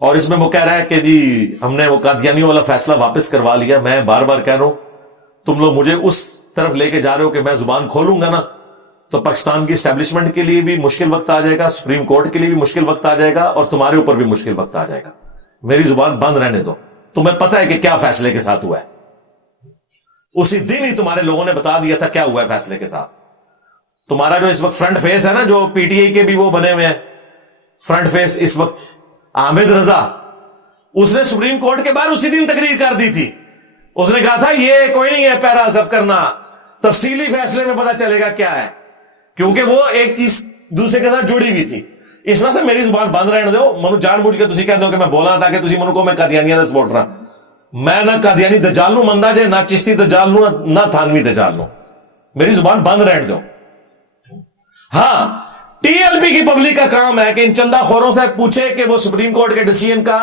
اور اس میں وہ کہہ رہا ہے کہ جی ہم نے وہ قادیانیوں والا فیصلہ واپس کروا لیا. میں بار بار کہہ رہا ہوں تم لوگ مجھے اس طرف لے کے جا رہے ہو کہ میں زبان کھولوں گا نا تو پاکستان کی اسٹیبلشمنٹ کے لیے بھی مشکل وقت آ جائے گا, سپریم کورٹ کے لیے بھی مشکل وقت آ جائے گا, اور تمہارے اوپر بھی مشکل وقت آ جائے گا. میری زبان بند رہنے دو. تمہیں پتہ ہے کہ کیا فیصلے کے ساتھ ہوا ہے. اسی دن ہی تمہارے لوگوں نے بتا دیا تھا کیا ہوا ہے فیصلے کے ساتھ. تمہارا جو اس وقت فرنٹ فیس ہے نا, جو پی ٹی آئی کے بھی وہ بنے ہوئے ہیں فرنٹ فیس اس وقت, حامد رضا, اس نے سپریم کورٹ کے باہر اسی دن تقریر کر دی تھی. اس نے کہا تھا یہ کوئی نہیں ہے پیرا حذف کرنا, تفصیلی فیصلے میں پتہ چلے گا کیا ہے, کیونکہ وہ ایک چیز دوسرے کے ساتھ جڑی ہوئی تھی. اس وجہ سے میری زبان بند رہنے دو. منو جان بوجھ کے تسی کہہ دو کہ میں بولا تھا کہ تسی منو کو میں قادیانیاں دا سپورٹر ہاں. میں نہ قادیانی دجال نو مندا جے, نہ چشتی دجال نو, نہ تھانوی دجال نو. میری زبان بند رہنے دو. ہاں, ٹی ایل پی کی پبلک کا کام ہے کہ ان چندہ خوروں سے پوچھے کہ وہ سپریم کورٹ کے ڈیسیژن کا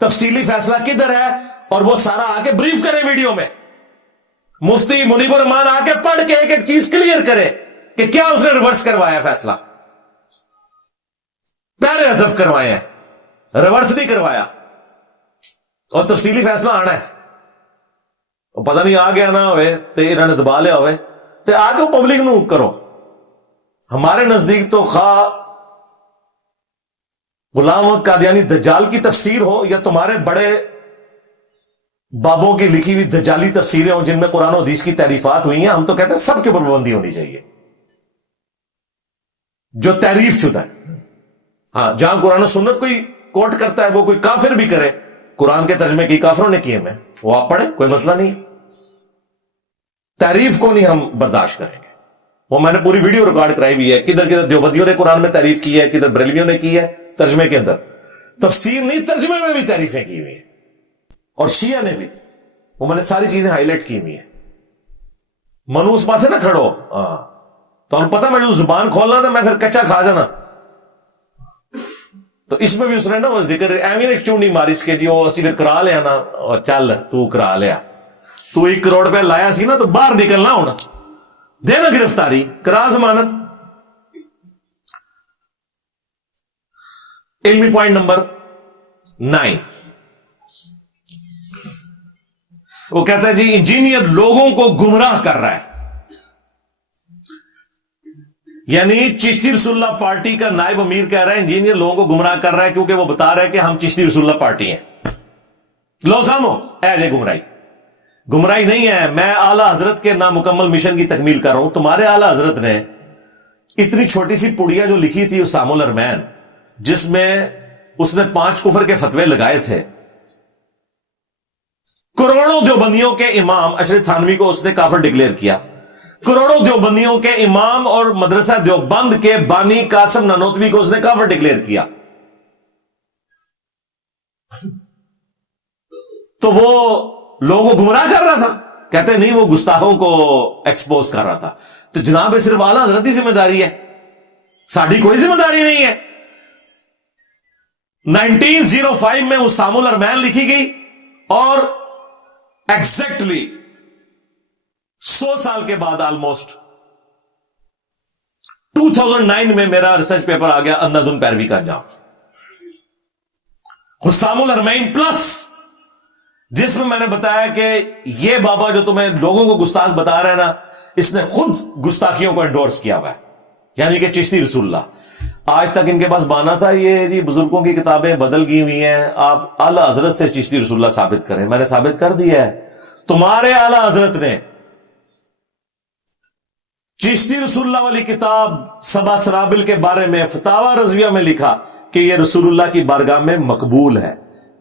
تفصیلی فیصلہ کدھر ہے, اور وہ سارا آ کے بریف کرے ویڈیو میں. مفتی منیب الرحمان آ کے پڑھ کے ایک ایک چیز کلیئر کرے کہ کیا اس نے ریورس کروایا فیصلہ. پیرے حذف کروائے ہیں, ریورس نہیں کروایا, اور تفصیلی فیصلہ آنا ہے. پتہ نہیں آ گیا نہ ہوئے تو انہوں نے دبا لیا ہوئے تو آ کے پبلک نو کرو. ہمارے نزدیک تو خواہ غلام محمد قادیانی دجال کی تفسیر ہو یا تمہارے بڑے بابوں کی لکھی ہوئی دجالی تفسیریں ہوں جن میں قرآن و حدیث کی تعریفات ہوئی ہیں, ہم تو کہتے ہیں سب کے اوپر پابندی ہونی چاہیے جو تعریف شدہ ہے. ہاں, جہاں قرآن و سنت کوئی کوٹ کرتا ہے وہ کوئی کافر بھی کرے, قرآن کے ترجمے کی کافروں نے کیے, میں وہ آپ پڑھیں, کوئی مسئلہ نہیں. تعریف کو نہیں ہم برداشت کریں گے. وہ میں نے پوری ویڈیو ریکارڈ کرائی ہوئی ہے, کدھر کدھر دیوبندیوں نے قرآن میں تعریف کی ہے, کدھر بریلویوں نے کی ہے ترجمے کے اندر. تفسیر نہیں, ترجمے میں بھی تعریفیں کی ہوئی ہیں, اور شیعہ نے بھی. وہ میں نے ساری چیزیں ہائی لائٹ کی ہوئی ہیں. منو اس پاسے نہ کھڑو. ہاں, تو ہم پتہ میں جو زبان کھولنا تھا میں پھر کچا کھا جانا. تو اس میں بھی اس نے نا وہ ذکر ایویں ایک چونڈی ماری اس کے جی وہ اسی پھر کرا لیا نا, اور چل تو کرا لیا, تو 1 کروڑ روپے لایا سی نا تو باہر نکلنا ہونا, دینا گرفتاری, کرا ضمانت. علمی پوائنٹ نمبر 9, وہ کہتا ہے جی انجینئر لوگوں کو گمراہ کر رہا ہے. یعنی چشتی رسول اللہ پارٹی کا نائب امیر کہہ رہا ہے انجینئر لوگوں کو گمراہ کر رہا ہے, کیونکہ وہ بتا رہا ہے کہ ہم چشتی رسول اللہ پارٹی ہیں. لو سامو اے جے گمراہی. گمراہی نہیں ہے, میں اعلیٰ حضرت کے نامکمل مشن کی تکمیل کر رہا ہوں. تمہارے اعلیٰ حضرت نے اتنی چھوٹی سی پڑیا جو لکھی تھی اسام الارمین, جس میں اس نے 5 کفر کے فتوے لگائے تھے, کروڑوں دیوبندیوں کے امام اشرف تھانوی کو اس نے کافر ڈکلیئر کیا, کروڑوں دیوبندیوں کے امام اور مدرسہ دیوبند کے بانی قاسم نانوتوی کو اس نے کافر ڈکلیئر کیا. تو وہ لوگوں کو گمراہ کر رہا تھا. کہتے نہیں, وہ گستاخوں کو ایکسپوز کر رہا تھا. تو جناب صرف اعلیٰ حضرت ہی ذمہ داری ہے, ساڑھی کوئی ذمہ داری نہیں ہے. 1905 میں اسام الارمین لکھی گئی, اور ایگزیکٹلی 100 سال کے بعد آلموسٹ 2009 میں میرا ریسرچ پیپر آ گیا اندھا دھند پیروی کا انجام, حسام الارمین پلس, جس میں نے بتایا کہ یہ بابا جو تمہیں لوگوں کو گستاخ بتا رہا ہے نا, اس نے خود گستاخیوں کو انڈورس کیا ہوا ہے, یعنی کہ چشتی رسول اللہ. آج تک ان کے پاس بانا تھا یہ جی بزرگوں کی کتابیں بدل گئی ہوئی ہیں, آپ اعلیٰ حضرت سے چشتی رسول اللہ ثابت کریں. میں نے ثابت کر دیا ہے. تمہارے اعلیٰ حضرت نے چشتی رسول اللہ والی کتاب سبا سرابل کے بارے میں فتاوی رضویہ میں لکھا کہ یہ رسول اللہ کی بارگاہ میں مقبول ہے.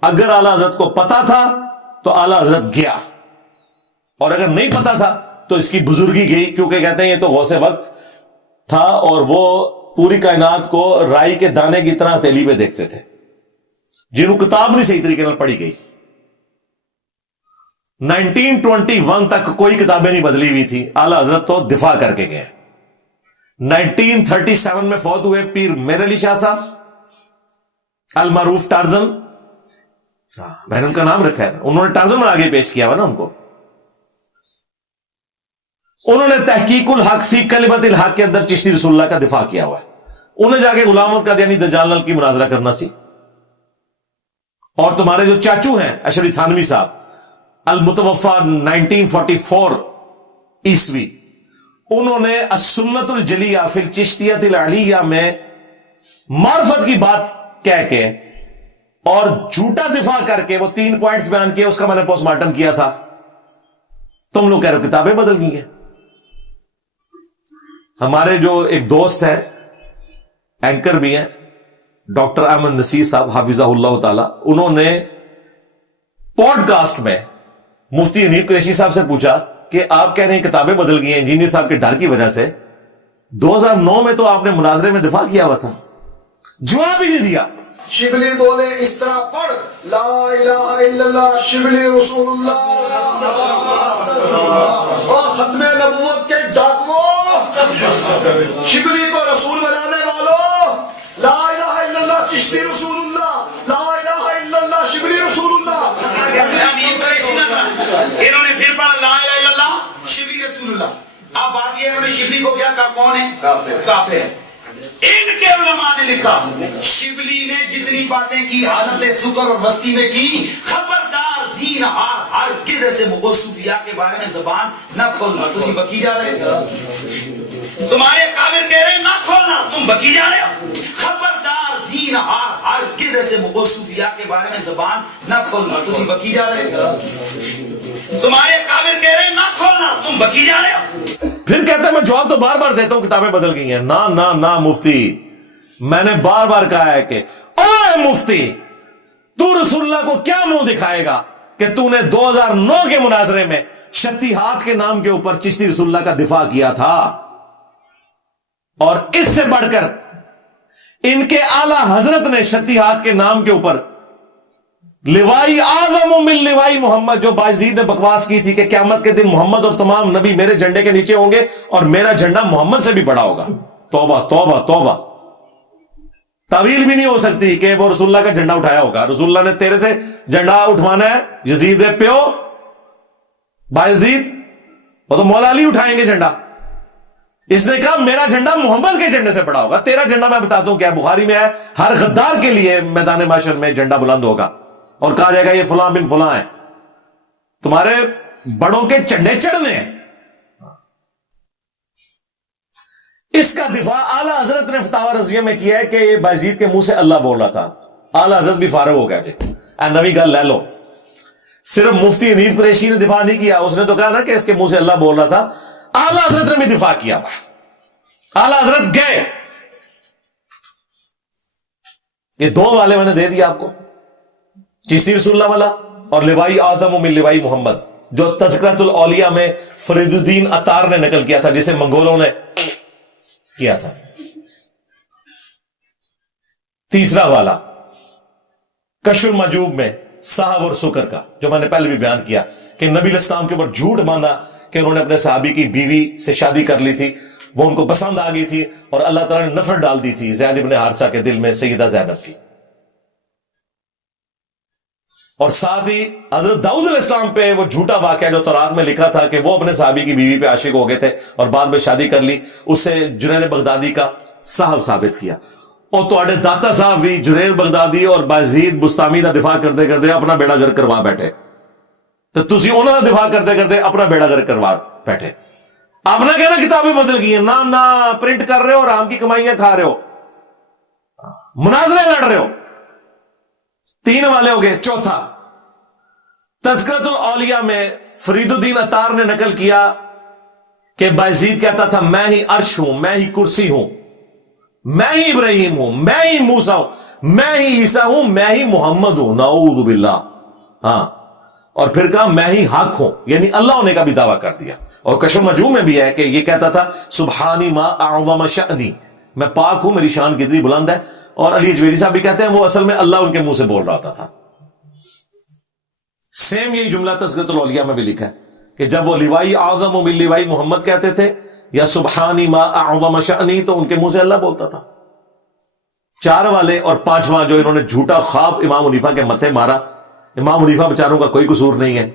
اگر اعلیٰ حضرت کو پتا تھا تو اعلیٰ حضرت گیا, اور اگر نہیں پتا تھا تو اس کی بزرگی گئی, کیونکہ کہتے ہیں یہ تو غوث وقت تھا اور وہ پوری کائنات کو رائی کے دانے کی طرح ہتھیلی پہ دیکھتے تھے, جنہوں کتاب نہیں صحیح طریقے سے پڑھی گئی. 1921 تک کوئی کتابیں نہیں بدلی ہوئی تھی, اعلیٰ حضرت تو دفاع کر کے گئے. 1937 میں فوت ہوئے پیر میر علی شاہ صاحب المعروف ٹارزن, میں نے ان کا نام رکھا ہے, انہوں نے ٹارزن بنا کے پیش کیا ہوا نا ان کو. انہوں نے تحقیق الحق فی کلمت الحق کے اندر چشتی رسول اللہ کا دفاع کیا ہوا ہے. انہیں جا کے غلام محمد قادیانی دجال نال کی مناظرہ کرنا سی. اور تمہارے جو چاچو ہیں اشرف تھانوی صاحب المتوفا 1944 عیسوی، انہوں نے السنت الجلیہ فی الچشتیۃ العلیہ میں معرفت کی بات کہہ کے اور جھوٹا دفاع کر کے وہ 3 پوائنٹس بیان کیے، اس کا میں نے پوسٹ مارٹم کیا تھا. تم لوگ کہہ رہے ہو کتابیں بدل گئی ہیں. ہمارے جو ایک دوست ہے، اینکر بھی ہیں، ڈاکٹر احمد نصیر صاحب حافظہ اللہ تعالی، انہوں نے پوڈ کاسٹ میں مفتی حنیف قریشی صاحب سے پوچھا کہ آپ کہہ رہے ہیں کتابیں بدل گئی ہیں انجینئر صاحب کے ڈر کی وجہ سے. 2009 میں تو آپ نے مناظرے میں دفاع کیا ہوا تھا، جواب ہی نہیں دیا. شبلی بولے اس طرح پڑھ، لا الہ الا اللہ شبلی رسول اللہ، اور ختم نبوت کے ڈاکوؤں، شبلی کو رسول بنانے والوں، لا الہ الا اللہ چشتی رسول اللہ، لا الہ الا اللہ شبلی رسول اللہ. انہوں نے پھر پڑھا لا الہ الا اللہ شبلی رسول اللہ. اب بات یہ انہوں نے شبلی کو کیا کہا؟ کون ہے؟ کافر ہے. ان کے علماء نے لکھا شبلی نے جتنی باتیں کی حالت سکر اور مستی میں کی، خبردار زین ہر کسی سے مغل صوفیاء کے بارے میں زبان نہ کھولنا. تم بکی جا رہے ہو، تمہارے کافر کہہ رہے نہ کھولنا، تم بکی جا رہے ہو. خبردار زین ہر کسی سے مغل صوفیاء کے بارے میں زبان نہ کھولنا. تم بکی جا رہے ہو، تمہارے کافر کہہ رہے نہ کھولنا، تم بکی جا رہے ہو. پھر کہتا ہے میں جواب تو بار بار دیتا ہوں کتابیں بدل گئی ہیں. نہ مفتی، میں نے بار بار کہا ہے کہ اے مفتی، تو رسول اللہ کو کیا منہ دکھائے گا کہ تو نے 2009 کے مناظرے میں شتی ہاتھ کے نام کے اوپر چشتی رسول اللہ کا دفاع کیا تھا، اور اس سے بڑھ کر ان کے اعلی حضرت نے شتی ہاتھ کے نام کے اوپر لوائی اعظم من لوائی محمد، جو بایزید نے بکواس کی تھی کہ قیامت کے دن محمد اور تمام نبی میرے جھنڈے کے نیچے ہوں گے اور میرا جھنڈا محمد سے بھی بڑا ہوگا. توبہ توبہ توبہ. تعویل بھی نہیں ہو سکتی کہ وہ رسول اللہ کا جھنڈا اٹھایا ہوگا. رسول اللہ نے تیرے سے جھنڈا اٹھوانا ہے، یزید پیو بایزید، وہ تو مولا علی اٹھائیں گے جھنڈا. اس نے کہا میرا جھنڈا محمد کے جھنڈے سے بڑا ہوگا. تیرا جھنڈا میں بتاتا ہوں کیا بخاری میں ہے، ہر غدار کے لیے میدان محشر میں جھنڈا بلند ہوگا اور کہا جائے گا یہ فلاں بن فلاں ہے. تمہارے بڑوں کے چنڈے چڑھنے ہیں. اس کا دفاع اعلیٰ حضرت نے فتاوی رضیہ میں کیا ہے کہ یہ بایزید کے منہ سے اللہ بول رہا تھا. اعلیٰ حضرت بھی فارغ ہو گیا. جی نوی گل لے لو. صرف مفتی حنیف قریشی نے دفاع نہیں کیا، اس نے تو کہا نا کہ اس کے منہ سے اللہ بول رہا تھا. اعلیٰ حضرت نے بھی دفاع کیا. اعلیٰ حضرت گئے. یہ 2 والے میں نے دے دیا آپ کو، چشتی رسول اللہ والا اور لوائی اعظم من لوائی محمد، جو تذکرۃ الاولیاء میں فرید الدین عطار نے نقل کیا تھا، جسے منگولوں نے کیا تھا. تیسرا والا کشف المحجوب میں صاحب اور سکر کا، جو میں نے پہلے بھی بیان کیا کہ نبی علیہ السلام کے اوپر جھوٹ باندھا کہ انہوں نے اپنے صحابی کی بیوی سے شادی کر لی تھی، وہ ان کو پسند آ گئی تھی اور اللہ تعالیٰ نے نفرت ڈال دی تھی زید ابن حارثہ کے دل میں سیدہ زینب کی. اور ساتھ ہی حضرت داؤد علیہ السلام پہ وہ جھوٹا واقعہ جو تورات میں لکھا تھا کہ وہ اپنے صحابی کی بیوی پہ عاشق ہو گئے تھے اور بعد میں شادی کر لی، اسے جنید بغدادی کا صاحب ثابت کیا. اور تواڈے داتا صاحب بھی جنید بغدادی اور بایزید بستامی کا دفاع کرتے کرتے اپنا بیڑا گرک کروا بیٹھے. تو تسی انہوں کا دفاع کرتے کرتے اپنا بیڑا گرک کروا بیٹھے. آپ نے کہنا کتابیں بدل گئی ہیں. نہ پرنٹ کر رہے ہو اور آم کی کمائیاں کھا رہے ہو، مناظرے لڑ رہے ہو. 3 والے ہو گئے. چوتھا تذکرۃ الاولیاء میں فرید الدین عطار نے نقل کیا کہ بایزید کہتا تھا میں ہی عرش ہوں، میں ہی کرسی ہوں، میں ہی ابراہیم ہوں، میں ہی موسیٰ ہوں، میں ہی عیسیٰ ہوں، میں ہی محمد ہوں. نعوذ باللہ. ہاں، اور پھر کہا میں ہی حق ہوں، یعنی اللہ ہونے کا بھی دعویٰ کر دیا. اور کشف المحجوب میں بھی ہے کہ یہ کہتا تھا سبحانی ما اعظم شأنی، میں پاک ہوں، میری شان کتنی بلند ہے. اور علی اجویری صاحب بھی کہتے ہیں وہ اصل میں اللہ ان کے منہ سے بول رہا تھا. سیم یہی جملہ تذکرۃ الاولیاء میں بھی لکھا ہے کہ جب وہ لوائی اعظم من لوائی محمد کہتے تھے یا سبحانی ما اعظم شأنی، تو ان کے منہ سے اللہ بولتا تھا. 4 والے اور 5واں جو انہوں نے جھوٹا خواب امام حنیفہ کے متھے مارا. امام حنیفہ بیچاروں کا کوئی قصور نہیں ہے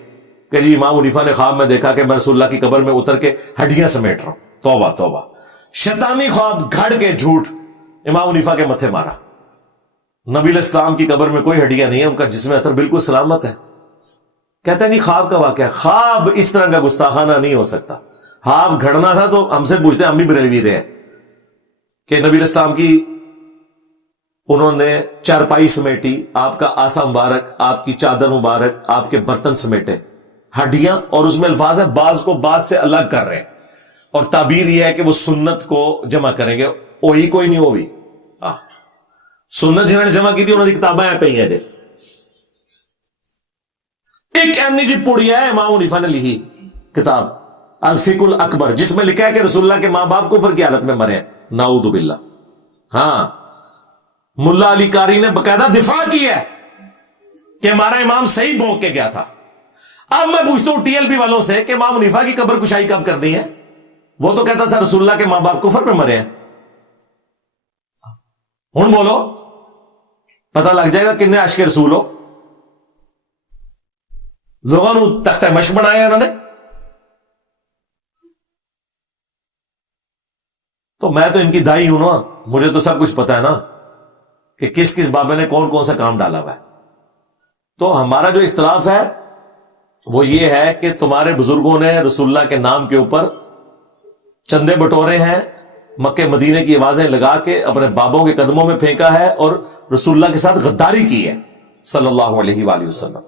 کہ جی امام حنیفہ نے خواب میں دیکھا کہ میں رسول اللہ کی قبر میں اتر کے ہڈیاں سمیٹ رہا ہوں. توبہ توبہ. شیطانی خواب گھڑ کے جھوٹ امام حنیفہ کے متھے مارا. نبی علیہ السلام کی قبر میں کوئی ہڈیاں نہیں ہے، ان کا جسم اطہر بالکل سلامت ہے. کہتا ہے نہیں خواب کا واقعہ ہے. خواب اس طرح کا گستاخانہ نہیں ہو سکتا. خواب گھڑنا تھا تو ہم سے پوچھتے ہیں، ہم بھی بریلوی رہے کہ نبی علیہ السلام کی انہوں نے چارپائی سمیٹی، آپ کا آسا مبارک، آپ کی چادر مبارک، آپ کے برتن سمیٹے، ہڈیاں، اور اس میں الفاظ ہے بعض کو بعض سے الگ کر رہے ہیں، اور تعبیر یہ ہے کہ وہ سنت کو جمع کریں گے. وہی کوئی نہیں ہوئی سنت جنہوں نے جمع کی تھی انہوں نے کتابیں پہ ہی ہیں جی. ایک ایمنی جی پڑی ہے امام حنیفہ نے لکھی کتاب الفقہ الاکبر، جس میں لکھا ہے کہ رسول اللہ کے ماں باپ کفر کی حالت میں مرے ہیں، نعوذ باللہ. ہاں ملا علی قاری نے باقاعدہ دفاع کی ہے کہ ہمارا امام صحیح بھونک کے گیا تھا. اب میں پوچھتا ہوں ٹی ایل پی والوں سے کہ امام حنیفہ کی قبر کشائی کب کرنی ہے؟ وہ تو کہتا تھا رسول اللہ کے ماں باپ کفر میں مرے ہیں. ہن بولو، پتہ لگ جائے گا کنے عاشق رسول ہو. لوگوں نے تختہ مشق بنایا انہوں نے. تو میں تو ان کی دائی ہوں نا، مجھے تو سب کچھ پتا ہے نا کہ کس کس بابے نے کون کون سا کام ڈالا ہوا ہے. تو ہمارا جو اختلاف ہے وہ یہ ہے کہ تمہارے بزرگوں نے رسول اللہ کے نام کے اوپر چندے بٹورے ہیں، مکے مدینے کی آوازیں لگا کے اپنے بابوں کے قدموں میں پھینکا ہے، اور رسول اللہ کے ساتھ غداری کی ہے صلی اللہ علیہ وآلہ وسلم.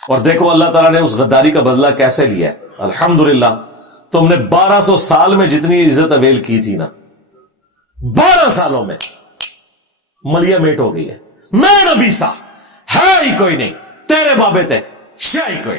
اور دیکھو اللہ تعالیٰ نے اس غداری کا بدلہ کیسے لیا ہے. الحمدللہ تم نے 1200 سال میں جتنی عزت اویل کی تھی نا، 12 سالوں میں ملیا میٹ ہو گئی ہے. میں نبی سا ہے ہی کوئی نہیں، تیرے بابے تھے شاہی کوئی نہیں.